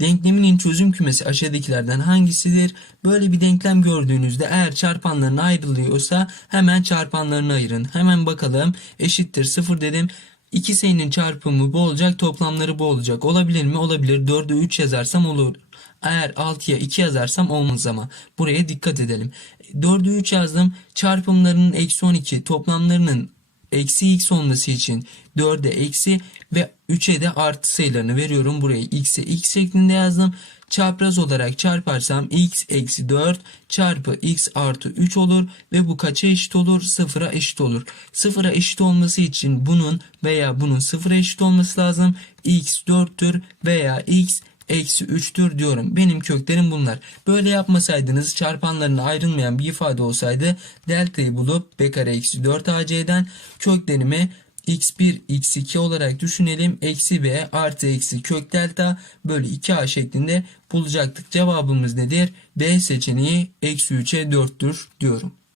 Denkleminin çözüm kümesi aşağıdakilerden hangisidir? Böyle bir denklem gördüğünüzde eğer çarpanlarına ayrılıyorsa hemen çarpanlarını ayırın. Hemen bakalım eşittir 0 dedim. İki sayının çarpımı bu olacak toplamları bu olacak. Olabilir mi? Olabilir. 4'e 3 yazarsam olur. Eğer 6'ya 2 yazarsam olmaz ama. Buraya dikkat edelim. 4'ü 3 yazdım. Çarpımlarının eksi 12 toplamlarının eksi x olması için 4'e eksi ve 3'e de artı sayılarını veriyorum. Buraya x'e x şeklinde yazdım. Çapraz olarak çarparsam x eksi 4 çarpı x artı 3 olur ve bu kaça eşit olur? Sıfıra eşit olur. Sıfıra eşit olması için bunun veya bunun sıfıra eşit olması lazım. x 4'tür veya x eksi 3'tür diyorum. Benim köklerim bunlar. Böyle yapmasaydınız çarpanlarına ayrılmayan bir ifade olsaydı delta'yı bulup b kare eksi 4 ac'den köklerimi x1 x2 olarak düşünelim. Eksi b artı eksi kök delta bölü 2a şeklinde bulacaktık. Cevabımız nedir? B seçeneği eksi 3'e 4'tür diyorum.